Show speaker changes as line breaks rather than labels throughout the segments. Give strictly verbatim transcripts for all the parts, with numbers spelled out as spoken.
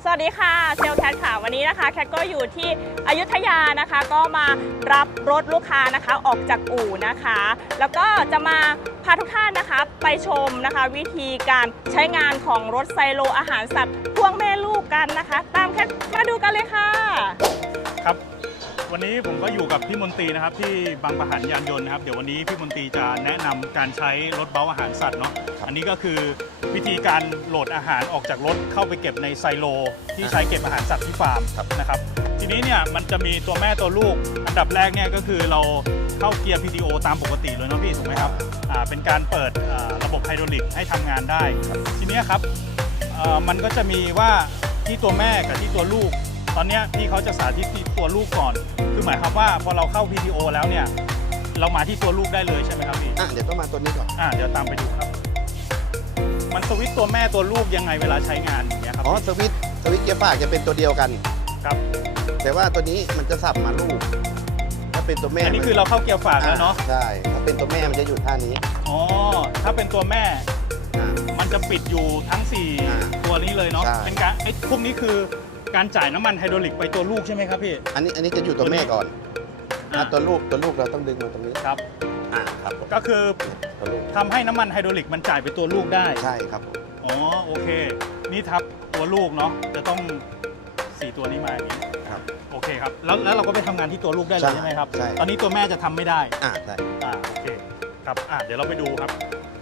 สวัสดีค่ะเซลแคทค่ะวันนี้นะคะแคทก็อยู่ที่อยุธยานะคะก็มารับรถลูกค้านะคะออกจากอู่นะคะแล้วก็จะมาพาทุกท่านนะคะไปชมนะคะวิธีการใช้งานของรถไซโลอาหารสัตว์พ่วงแม่ลูกกันนะคะตามแคทมาดูกันเลยค่ะ
ครับวันนี้ผมก็อยู่กับพี่มนตรีนะครับที่บางประหันยานยนต์นะครับเดี๋ยววันนี้พี่มนตรีจะแนะนำการใช้รถเบ้าอาหารสัตว์เนาะอันนี้ก็คือวิธีการโหลดอาหารออกจากรถเข้าไปเก็บในไซโลที่ใช้เก็บอาหารสัตว์ที่ฟาร์มนะครับทีนี้เนี่ยมันจะมีตัวแม่ตัวลูกอันดับแรกเนี่ยก็คือเราเข้าเกียร์ พี ที โอ ตามปกติเลยเนาะพี่ถูกไหมครับอ่าเป็นการเปิดระบบไฮดรอลิกให้ทำงานได้ทีนี้ครับมันก็จะมีว่าที่ตัวแม่กับที่ตัวลูกตอนนี้พี่เขาจะสาธิตที่ตัวลูกก่อนคือหมายความว่าพอเราเข้า พี ที โอ แล้วเนี่ยเรามาที่ตัวลูกได้เลยใช่ไหมครับพี่
อ่ะเดี๋ยวต้องมาตัวนี้ก่อน
อ่ะเดี๋ยวตามไปดูครับมันสวิตช์ตัวแม่ตัวลูกยังไงเวลาใช้งานอย่างเงี้ยครับ
อ๋อสวิตช์สวิตช์เกียร์ฝากจะเป็นตัวเดียวกัน
ครับ
แต่ว่าตัวนี้มันจะสับมาลูกถ้าเป็นตัวแม่
อันนี้คือเราเข้าเกียร์ฝากแล้วเนาะ
ใช่ถ้าเป็นตัวแม่มันจะอยู่ท่านี้
อ๋อถ้าเป็นตัวแม่มันจะปิดอยู่ทั้งสี่ตัวนี้เลยเนาะเป็นการไอ้พวกนี้คือการจ่ายน้ำมันไฮดรอลิกไปตัวลูกใช่ไหมครับพี่
อันนี้อันนี้จะอยู่ตัวแม่ก่อนตัวลูกตัวลูกเราต้องดึงมาตรงนี้
ครับ
อ่าครับ
ก็คือทำให้น้ำมันไฮดรอลิกมันจ่ายไปตัวลูกได้
ใช่ครับ
อ๋อโอเคนี่ทับตัวลูกเนาะจะต้องสี่ตัวนี้มาอย่างนี้
ครับ
โอเคครับแล้วแล้วเราก็ไปทำงานที่ตัวลูกได้เลยใช่ไหมครับ
ใช่
ตอนนี้ตัวแม่จะทำไม่ได้
อ่าใช่
อ่าโอเคครับอ่าเดี๋ยวเราไปดูครับ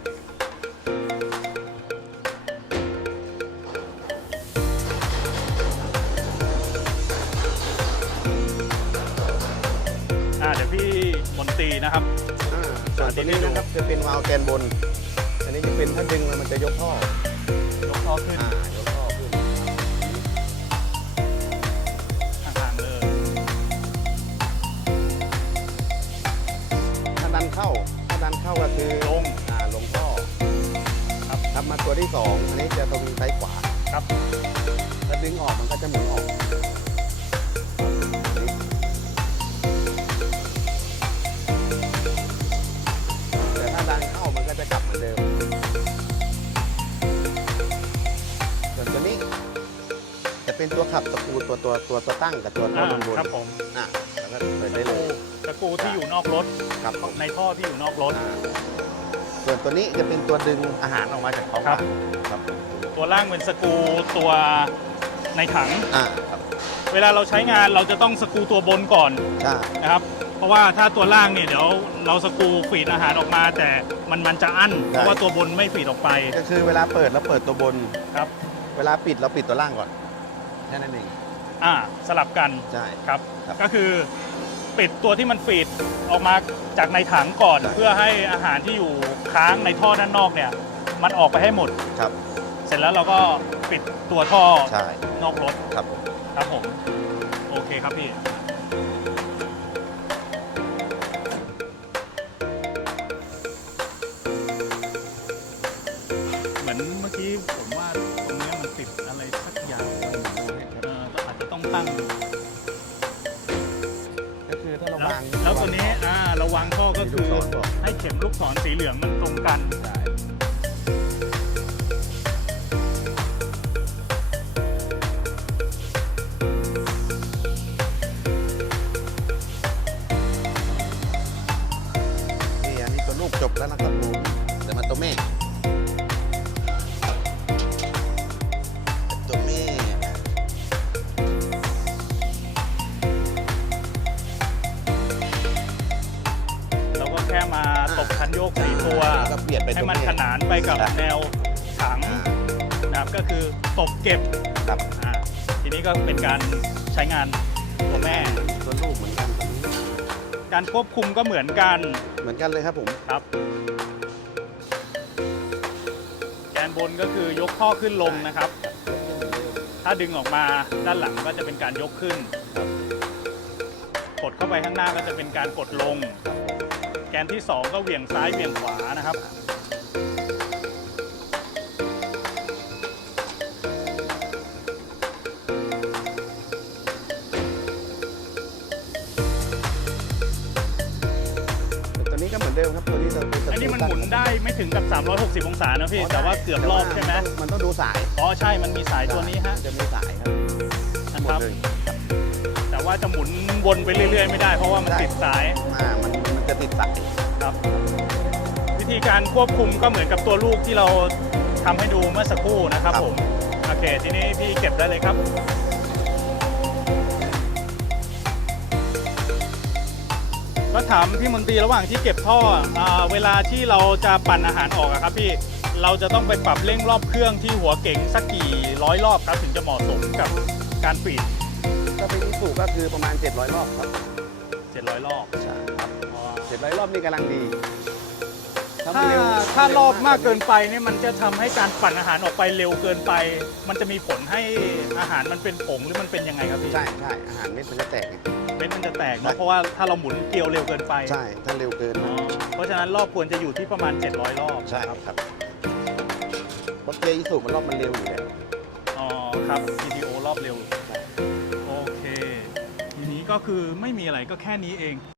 เดี๋ยวพี่มนตรีนะครับ
ส่วนตัวนี้นะครับจะเป็นวาล์วแกนบนอันนี้จะเป็นถ้าดึงมันจะยกท่อย
กท่อขึ้น
ยกท่อขึ้น
ห่างๆเลย
ถ้าดันเข้าถ้าดันเข้าก็คือ
ลง
อ่าลงท่อครับทำมาตัวที่สองอันนี้จะตรงซ้ายขวา
ครับ
ถ้าดึงออกมันก็จะหมุนออกจะกลับเหมือนเดิมส่วนตัวนี้จะเป็นตัวขับตะปูตัวตัวตัวตัวตั้งกับตัวท่อบนบน
ครับผม
อ่ะแล้วก็เปิดได้เลย
ตะปูที่อยู่นอกรถ
ครับ
ในท่อที่อยู่นอกรถ
ส่วนตัวนี้จะเป็นตัวดึงอาหารออกมาจากท้องครับครับ
ตัวล่างเป็นสกรูตัวในถัง
อ่าครับ
เวลาเราใช้งานเราจะต้องสกรูตัวบนก่อน
ใช่
นะครับเพราะว่าถ้าตัวล่างเนี่ยเดี๋ยวเราสกรูฟีดอาหารออกมาแต่มันมันจะอั้นเพราะว่าตัวบนไม่ฟีดออกไป
ก็คือเวลาเปิดเราเปิดตัวบน
ครับ
เวลาปิดเราปิดตัวล่างก่อนแค่นั้นเอง
อ่าสลับกัน
ใช่
ครับก็คือปิดตัวที่มันฟีดออกมาจากในถังก่อนเพื่อให้อาหารที่อยู่ค้างในท่อด้านนอกเนี่ยมันออกไปให้หมด
ครับ
เสร็จแล้วเราก็ปิดตัวท่อนอกรถ
ครับ
ครับผมโอเคครับพี่เหมือนเมื่อกี้ผมว่าตรงนี้มันติดอะไรสักอย่างเออก็อาจจะต้องตั้ง
ก็คือถ้าเราวาง
แล้วตัวนี้อ่าเราวางท่อก็คือให้เข็มลูกศรสีเหลืองมันตรงกัน
จบแล้วนะครับผมเดี๋ยวมาตัวแม่ตัวแม่
เราก็แค่มาตบคันโยกสี่ตัวให้มันขนานไปกับแนวถังนะครับก็คือตบเก็บ
ครับ
ทีนี้ก็เป็นการใช้งานตัวแม่
ตัวลูกเหมือนกัน
การควบคุมก็เหมือนกัน
เหมือนกันเลยครับผม
ครับแกนบนก็คือยกท่อขึ้นลงนะครับถ้าดึงออกมาด้านหลังก็จะเป็นการยกขึ้นกดเข้าไปข้างหน้าก็จะเป็นการกดลงแกนที่สองก็เหวี่ยงซ้ายเหวี่ยงขวานะครับ
ก็เหมือนเดิมครับตัวนี้เรา
อันนี้มันหมุนได้ไม่ถึงกับสามร้อยหกสิบองศานะพี่แต่ว่าเกือบรอบใช่ไหม
มันต้องดูสาย
อ๋อใช่มันมีสายตัวนี้ฮะ
จะมีสายครับครับเลย
แต่ว่าจะหมุนวนไปเรื่อยๆไม่ได้เพราะว่ามัน
ใช่
ติดสาย
อ่ามันมันจะติดสาย
ครับ วิธีการควบคุมก็เหมือนกับตัวลูกที่เราทำให้ดูเมื่อสักครู่นะครับผมโอเคทีนี้พี่เก็บได้เลยครับก็ถามพี่มนตรีระหว่างที่เก็บท่ออ่าเวลาที่เราจะปั่นอาหารออกอะครับพี่เราจะต้องไปปรับเร่งรอบเครื่องที่หัวเก๋งสักกี่ร้อยรอบครับถึงจะเหมาะสมกับการฟีด
ถ้าเป็นอีสุก็คือประมาณเจ็ดร้อยรอบครับ
เจ็ดร้อยรอบ
ใช่ครับ
อ๋อ
เจ็ดร้อยรอบนี่กำลังดี
ถ้า
ไม่เร็ว
ถ้ารอบมากเกินไปเนี่ยมันจะทำให้การปั่นอาหารออกไปเร็วเกินไป มันจะมีผลให้อาหารมันเป็นผงหรือมันเป็นยังไงครับพี่
ใช่ใช่อาหารเม็ดมันจะแตกไง
เม็ดมันจะแตก
ใช่
เนาะเพราะว่าถ้าเราหมุนเกลียวเร็วเกินไป
ใช่ถ้าเร็วเกิน
อ๋อเพราะฉะนั้นรอบควรจะอยู่ที่ประมาณเจ็ดร้อยรอบ
ใช่ครับรถเกียร์อีสุมันรอบมันเร็วอยู่แล้ว
อ๋อครับ ซี ที โอ รอบเร็วโอเคทีนี้ก็คือไม่มีอะไรก็แค่นี้เอง